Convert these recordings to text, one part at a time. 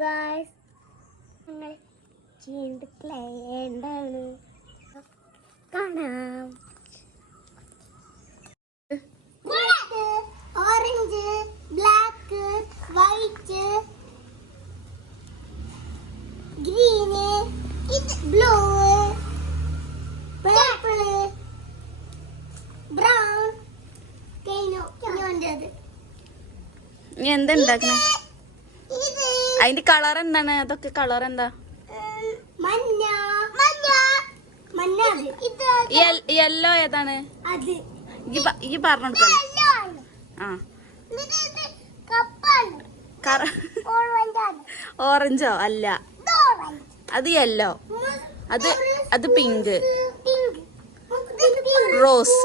Guys, ഞങ്ങൾ ചീണ്ടത്തിലേണ്ടാണ് കാണാം. Orange, black, white, green, blue, purple, brown. നീ എന്താ ഉണ്ടാക്കണേ? അതിന്റെ കളർ എന്താണ്? അതൊക്കെ കളർ എന്താ? മഞ്ഞ, യെല്ലോ ഏതാണ്? ഈ പറഞ്ഞു ഓറഞ്ചോ? അല്ല, അത് യെല്ലോ. അത് പിങ്ക്. റോസ്.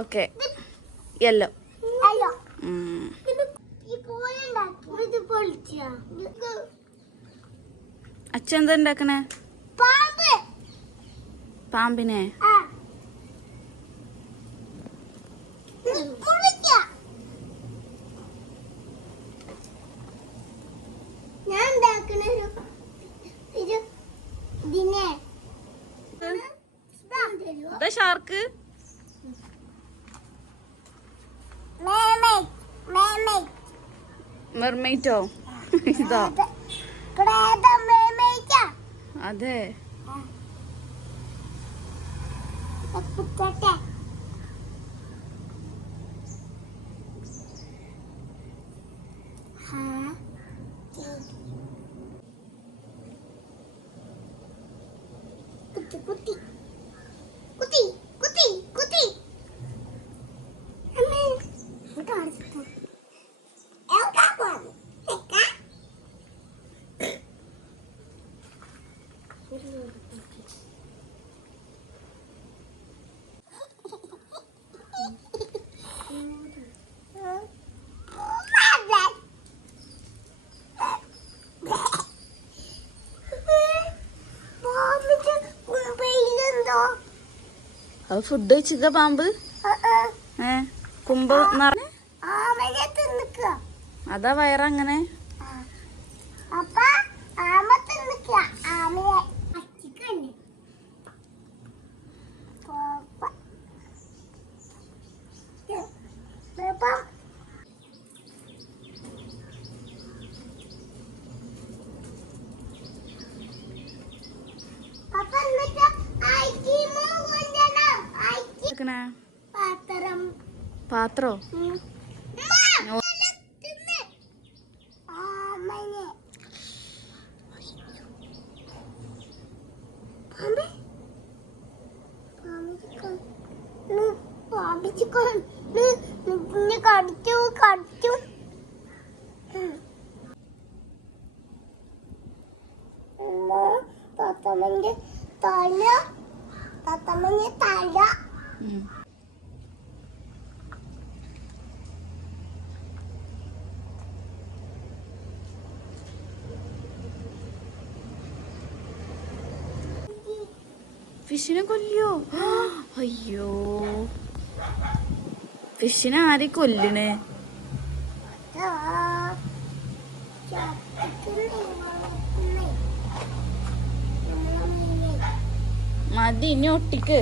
Okay, yellow. അച്ഛൻ എന്താ ഉണ്ടാക്കണേ? പാമ്പിനെ? ഞാൻ ഷാർക്ക്. മെർമെയ്റ്റോ? ഇതോ? അതെ. കുത്തി കുത്തി കുത്തി കുത്തി അത് ഫുഡ് വെച്ചിക്ക പാമ്പ്. കുമ്പ് നിറഞ്ഞ അതാ വയറങ്ങനെ. പാത്രോ? കടിച്ചു കടിച്ചു. തത്തമ്മന്റെ തല, തത്തമ്മന്റെ തല. ഫിഷിനെ കൊല്ലോ? അയ്യോ, ഫിഷിനെ ആരെ കൊല്ലണേ? മതി, ഇനി ഒട്ടിക്ക്.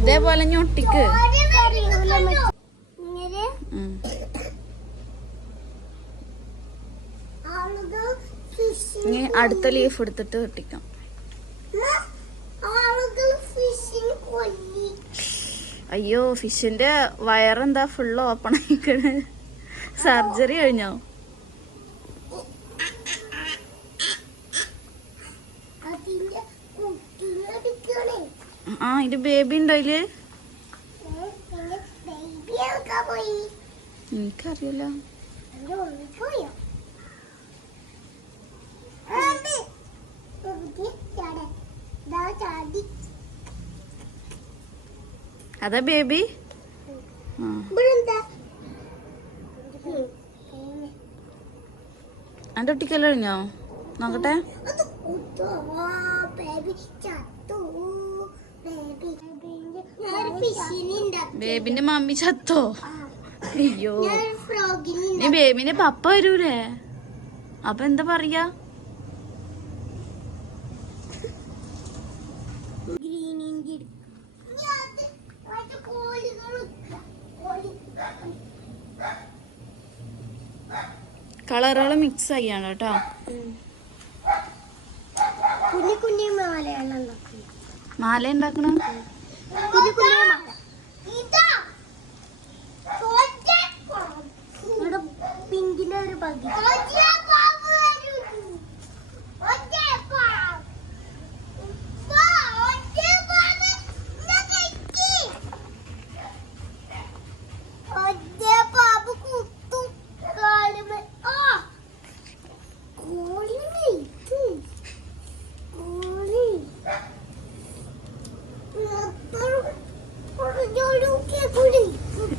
ഇതേപോലെ ഇനി ഒട്ടിക്ക്. ഇനി അടുത്ത ലീഫ് എടുത്തിട്ട് ഒട്ടിക്കാം. അയ്യോ, ഫിഷിന്റെ വയറെന്താ ഫുള്ള് ഓപ്പൺ ആയിക്കണ്? സർജറി കഴിഞ്ഞോ? ഇതിന്റെ ബേബി ഉണ്ടോ അതില്? എനിക്കറിയില്ല. അതാ ബേബി. അതിന്റെ ഒട്ടിക്കല്ലോ കഴിഞ്ഞോ? നോക്കട്ടെ. ബേബിന്റെ മമ്മി ചത്തോ? അയ്യോ, നീ ബേബിന്റെ പപ്പ വരൂലേ? അപ്പൊ എന്താ പറയാ? കളറുകൾ മിക്സ് ആയിയാണ് കേട്ടോ. കുഞ്ഞു കുഞ്ഞു മാല ഉണ്ടാക്കണ പിങ്കിന്റെ ഒരു പകുതി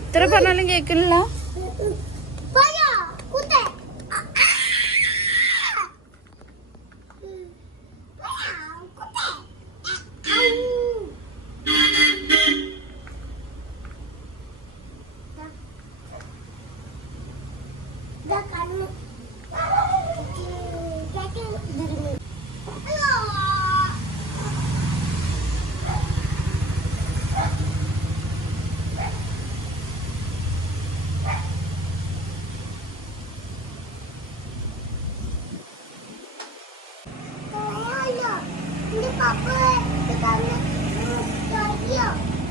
ഇത്ര പറഞ്ഞാലും കേൾക്കില്ല.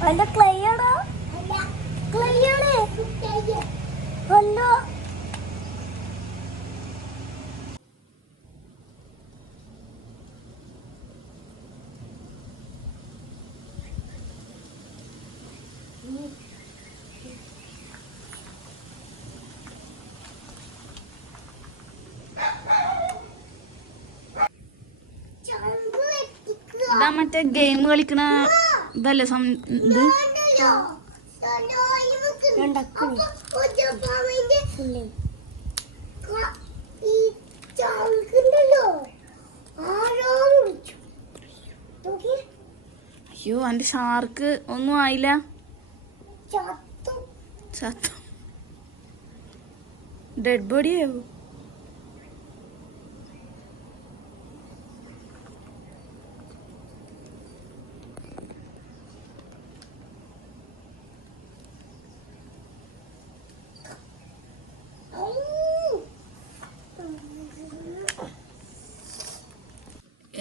അല്ല ക്ലൈയാണോ? ക്ലൈയാണ്. അല്ല ഇതാ മറ്റേ ഗെയിം കളിക്കണ ഇതല്ലേ ഇത്? അയ്യോ, എന്റെ ഷാർക്ക് ഒന്നും ആയില്ല. ചത്തു. ഡെഡ് ബോഡി ആയോ?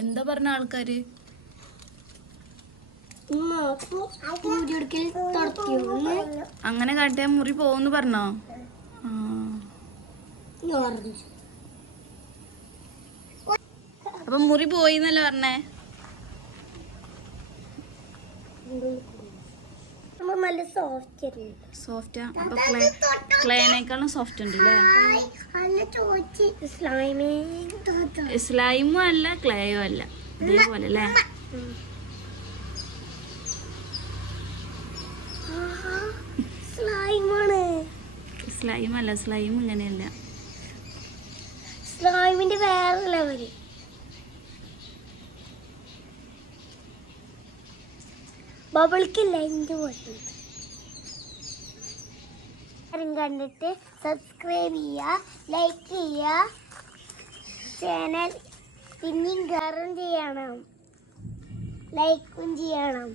എന്താ പറഞ്ഞ ആൾക്കാര്? അങ്ങനെ കാട്ടിയാ മുറി പോവെന്ന് പറഞ്ഞോ? അപ്പൊ മുറി പോയിന്നല്ലേ പറഞ്ഞേ? നല്ല സോഫ്റ്റ് സോഫ്റ്റാ? അപ്പൊ ക്ലേനേക്കാളും സോഫ്റ്റ് ഉണ്ട് അല്ലേ? സ്ലൈമും അല്ല ക്ലേയും അല്ല, ഇതേപോലെ അല്ലേ? സ്ലൈം അല്ല, സ്ലൈം ഇങ്ങനെയല്ല. സ്ലൈമിന്റെ വേറെ ലെവല്. ബബിൾക്കില്ല എന്റെ പോലെ. കണ്ടിട്ട് സബ്സ്ക്രൈബ് ചെയ്യുക, ലൈക്ക് ചെയ്യുക, ചാനൽ പിന്നെയും കയറും ചെയ്യണം, ലൈക്കും ചെയ്യണം.